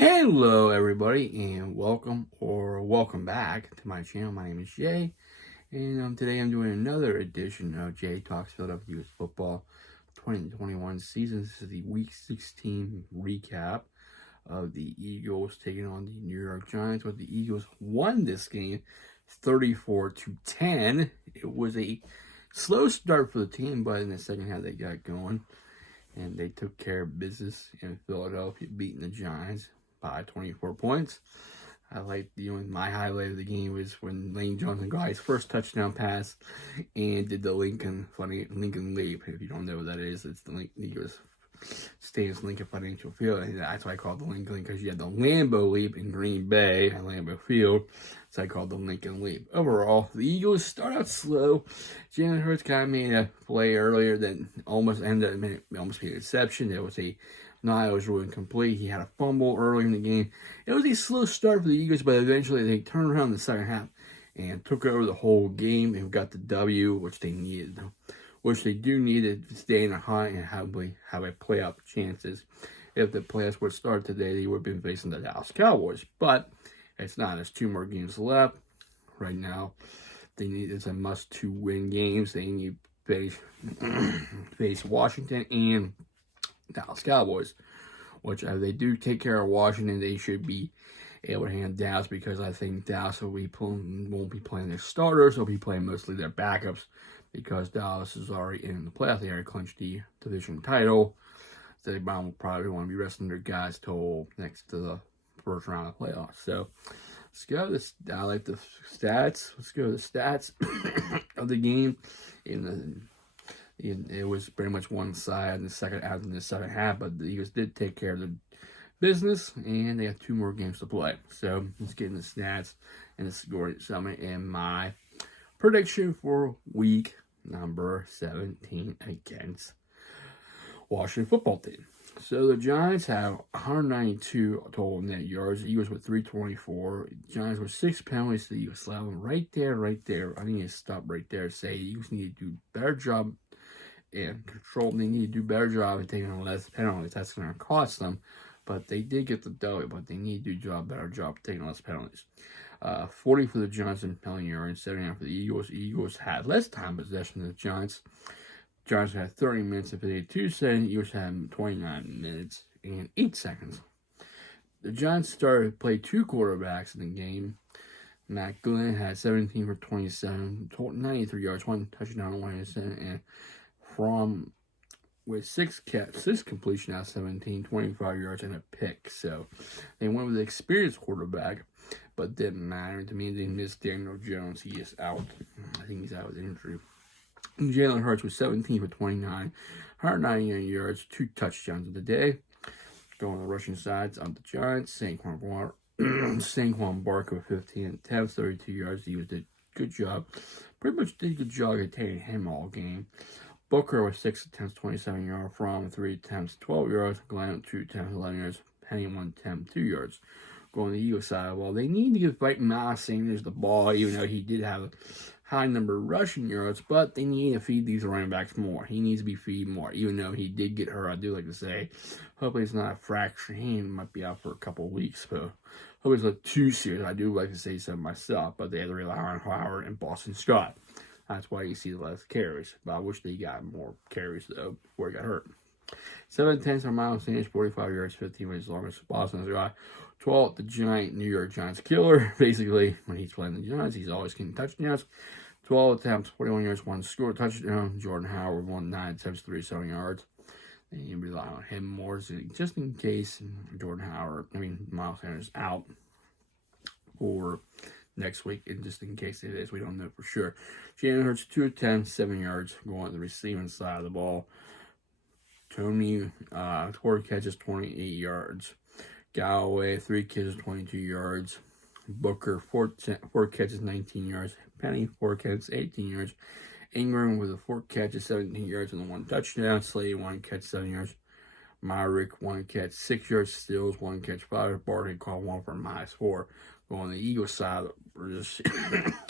Hello, everybody, and welcome back to my channel. My name is Jay, and today I'm doing another edition of Jay Talks Philadelphia Eagles Football 2021 season. This is the Week 16 recap of the Eagles taking on the New York Giants. But the Eagles won this game 34-10. It was a slow start for the team, but in the second half they got going. And they took care of business in Philadelphia, beating the Giants by 24 points. My highlight of the game was when Lane Johnson got his first touchdown pass and did the Lincoln Leap. If you don't know what that is, it's the Eagles Stadium's Lincoln Financial Field, and that's why I call it the Lincoln, because you had the Lambeau Leap in Green Bay at Lambeau Field, so I called it the Lincoln Leap. Overall, the Eagles start out slow. Jalen Hurts kind of made a play earlier that almost made an interception. It was really incomplete. He had a fumble early in the game. It was a slow start for the Eagles, but eventually they turned around in the second half and took over the whole game and got the W, which they needed. Which they do need to stay in a high and have a playoff chances. If the playoffs would start today, they would have been facing the Dallas Cowboys. But it's not. There's 2 more games left. Right now, it's a must-to-win games. They need to face Washington and Dallas Cowboys. Which if they do take care of Washington, they should be able to handle Dallas, because I think Dallas won't be playing their starters. They'll be playing mostly their backups, because Dallas is already in the playoffs. They already clinched the division title. So they will probably want to be resting their guys till next to the first round of playoffs. So let's go. I like the stats. Let's go to the stats of the game. It was pretty much one side in the second half, but the Eagles did take care of the business, and they have 2 more games to play. So let's get into the stats and the scoring summary and my prediction for week number 17 against Washington football team. So the Giants have 192 total net yards. The Eagles with 324. Giants with 6 penalties. The Eagles 11. Right there. I need to stop right there and say the Eagles need to do a better job and control. They need to do a better job in taking less penalties. That's going to cost them. But they did get the W, but they need to do a better job taking less penalties. 40 for the Giants in penalty yards, 79 for the Eagles. The Eagles had less time possession than the Giants. Giants had 30 minutes and 52 seconds. The Eagles had 29 minutes and 8 seconds. The Giants started to play 2 quarterbacks in the game. Matt Glenn had 17 for 27, 93 yards, 1 touchdown, 1 interception, and from with 6 completion out of 17, 25 yards, and a pick. So they went with the experienced quarterback, but didn't matter. To me, they missed Daniel Jones. He is out. I think he's out with injury. Jalen Hurts was 17 for 29, 199 yards, 2 touchdowns of the day. Going on the rushing sides on the Giants, Saquon Barkley with 15 attempts, 32 yards. He did a good job. Pretty much did a good job containing him all game. Booker with 6 attempts, 27 yards. From 3 attempts, 12 yards. Glenn with 2 attempts, 11 yards. Penny 1 attempt, 2 yards. Going to the Eagles side of the ball, they need to give Miles Sanders the ball, even though he did have a high number of rushing yards, but they need to feed these running backs more. He needs to be feed more, even though he did get hurt. I do like to say, hopefully it's not a fractured hand. He might be out for a couple of weeks, but hopefully it's not too serious. I do like to say so myself, but they had to rely on Howard and Boston Scott. That's why you see the less carries. But I wish they got more carries, though, before he got hurt. 7 attempts on Miles Sanders, 45 yards, 15 minutes long as Boston Scott. 12, the New York Giants killer. Basically, when he's playing the Giants, he's always getting touchdowns. 12 attempts, 41 yards, 1 score touchdown. Jordan Howard won 9 attempts, 37 yards. And you rely on him more just in case Miles Sanders out for next week, and just in case it is, we don't know for sure. Jalen Hurts 2 attempts, 7 yards, going on the receiving side of the ball. Tony 4 catches, 28 yards. Galloway 3 catches, 22 yards. Booker 4 catches, 19 yards. Penny 4 catches, 18 yards. Ingram with 4 catches, 17 yards, and 1 touchdown. Slade 1 catch, 7 yards. Myrick 1 catch, 6 yards. Stills 1 catch, 5. Barkley caught 1 for -4. Going on the Eagles side,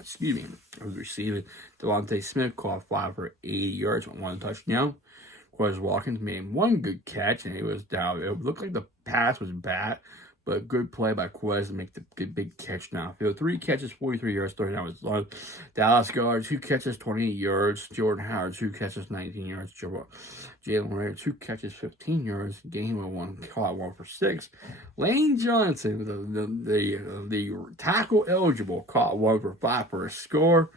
excuse me, I was receiving. Devontae Smith caught 5 for 80 yards with 1 touchdown. Quez Watkins made 1 good catch, and it was down. It looked like the pass was bad, But good play by Quez to make the big catch downfield. 3 catches, 43 yards, 39 was long. Dallas Goedert, 2 catches, 28 yards. Jordan Howard, 2 catches, 19 yards. Jalen Ray, 2 catches, 15 yards. Gainwell, 1 caught, 1 for 6. Lane Johnson, the tackle eligible, caught 1 for 5 for a score,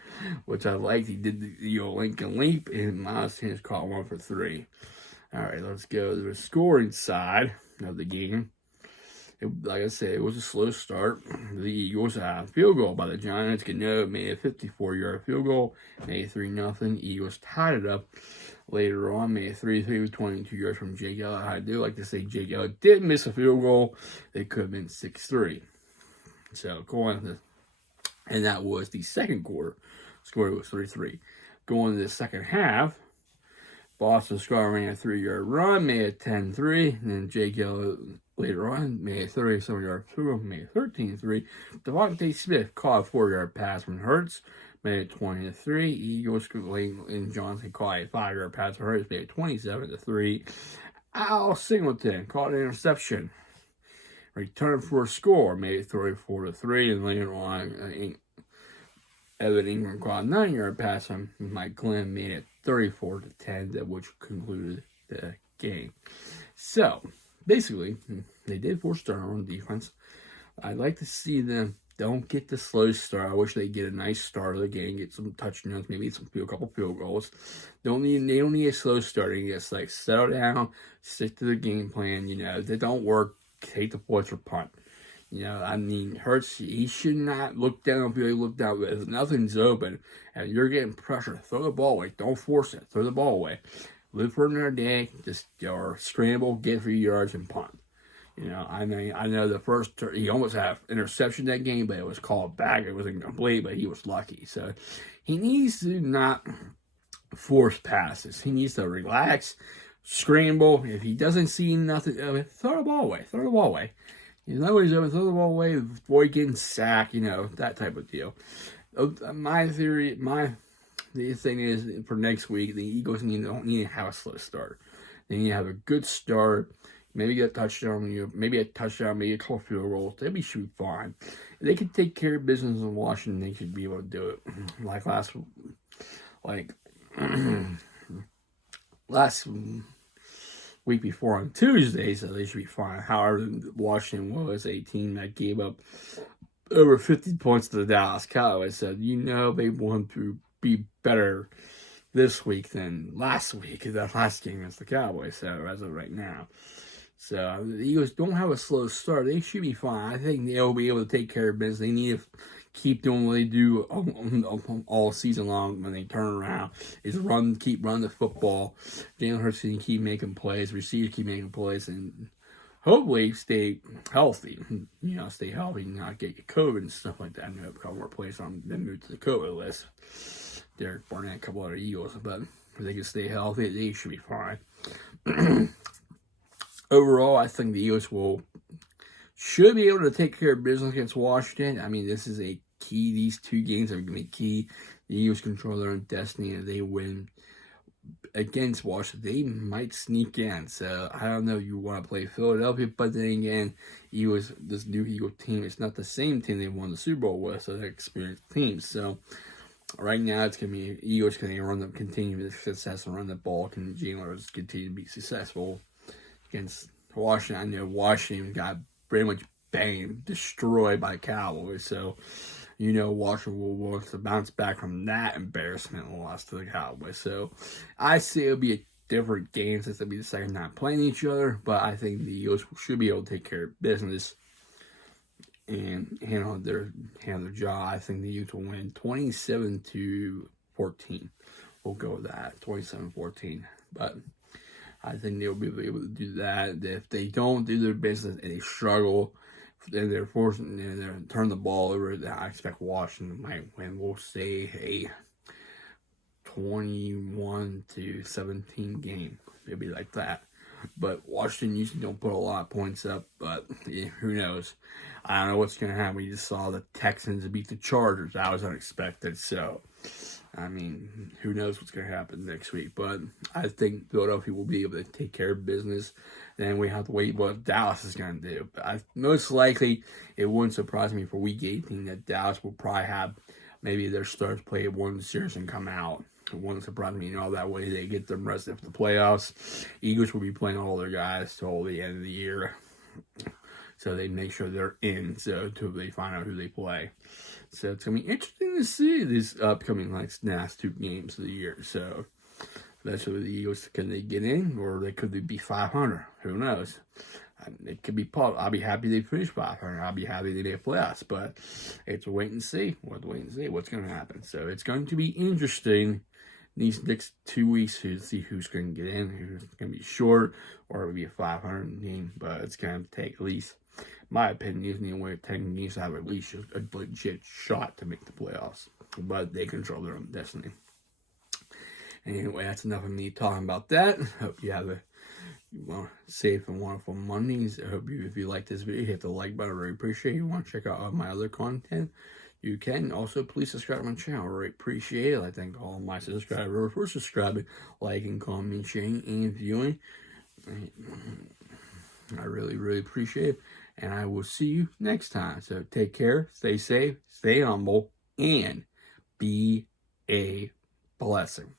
which I liked. He did the Lincoln Leap, and Miles Sanders caught 1 for 3. All right, let's go to the scoring side of the game. Like I said, it was a slow start. The Eagles had a field goal by the Giants. Gano made a 54-yard field goal, made 3-0. Eagles tied it up later on, made 3-3 with 22 yards from Jake Elliott. I do like to say Jake Elliott did miss a field goal. It could have been 6-3. So, and that was the second quarter. Score was 3-3. Going to the second half, Boston Scott ran a 3-yard run, made it 10-3, and then Jake Elliott later on made a 37-yard field goal, made it 13-3. Devontae Smith caught a 4-yard pass from Hurts, made it 20-3. Eagles and Johnson caught a 5-yard pass from Hurts, made it 27-3. Al Singleton caught an interception, returned for a score, made it 34-3, and later on, Evan Ingram caught a 9-yard pass from Mike Glenn, made it 34-10, which concluded the game. So, basically, they did force turnover on defense. I'd like to see them don't get the slow start. I wish they get a nice start of the game, get some touchdowns, maybe a couple field goals. They don't need a slow start. They just settle down, stick to the game plan. If they don't work, take the points or punt. Hurts, he should not look down if he look down. If nothing's open and you're getting pressure, throw the ball away. Don't force it. Throw the ball away. Live for another day. Just scramble, get 3 yards, and punt. I know the first, he almost had an interception that game, but it was called back. It was incomplete, but he was lucky. So he needs to not force passes. He needs to relax, scramble. If he doesn't see nothing, throw the ball away. Throw the ball away. Nobody's ever throw the ball away, avoid getting sacked, that type of deal. My theory, the thing is, for next week, the Eagles don't need to have a slow start. They need to have a good start, maybe get a touchdown, maybe a couple field goals. They should be fine. If they could take care of business in Washington, they should be able to do it. Last week before on Tuesday, so they should be fine. However, Washington was a team that gave up over 50 points to the Dallas Cowboys. So, they want to be better this week than last week, that last game against the Cowboys, so as of right now. So, the Eagles don't have a slow start. They should be fine. I think they'll be able to take care of business. They need to keep doing what they do all season long when they turn around, is keep running the football. Jalen Hurts can keep making plays, receivers keep making plays, and hopefully stay healthy. Stay healthy, not get COVID and stuff like that. I know a couple more plays on them move to the COVID list. Derek Barnett, a couple other Eagles, but if they can stay healthy, they should be fine. Overall, I think the Eagles should be able to take care of business against Washington. I mean, this is a key. These 2 games are going to be key. The Eagles control their own destiny, and if they win against Washington, they might sneak in. So, I don't know if you want to play Philadelphia, but then again, this new Eagle team, it's not the same team they won the Super Bowl with, so they're experienced teams. So, right now, it's going to be Eagles continue with success and run the ball. Can Jalen continue to be successful against Washington? I know Washington got pretty much destroyed by the Cowboys. So, Washington will work to bounce back from that embarrassment loss to the Cowboys. So, I say it'll be a different game since it'll be the second time playing each other. But I think the Eagles should be able to take care of business and handle their job. I think the Eagles will win 27-14. We'll go with that, 27-14. But I think they'll be able to do that. If they don't do their business and they struggle, then they're forcing to turn the ball over. I expect Washington might win. We'll say a 21-17 game. Maybe like that. But Washington usually don't put a lot of points up. But who knows? I don't know what's going to happen. We just saw the Texans beat the Chargers. That was unexpected. So I mean, who knows what's going to happen next week. But I think Philadelphia will be able to take care of business. Then we have to wait what Dallas is going to do. But most likely, it wouldn't surprise me for Week 18 that Dallas will probably have maybe their stars play one series and come out. It wouldn't surprise me, that way they get them rested for the playoffs. Eagles will be playing all their guys till the end of the year. So they make sure they're in, so until they find out who they play. So it's going to be interesting to see these upcoming last 2 games of the year. So especially the Eagles, can they get in, or could they be 500? Who knows? It could be. I'll be happy they finish 500. I'll be happy they make playoffs. But it's a wait and see. We'll have to wait and see what's going to happen. So it's going to be interesting these next 2 weeks to see who's going to get in, who's going to be short, or it'll be a 500 game. But it's going to take at least, my opinion, anyway, 10 games to have at least a legit shot to make the playoffs. But they control their own destiny. Anyway, that's enough of me talking about that. Hope you have a safe and wonderful Mondays. I hope if you like this video, hit the like button. I really appreciate it. If you want to check out all my other content, you can. Also, please subscribe to my channel. I really appreciate it. I thank all my subscribers for subscribing, liking, commenting, sharing, and viewing. I really, really appreciate it. And I will see you next time. So take care, stay safe, stay humble, and be a blessing.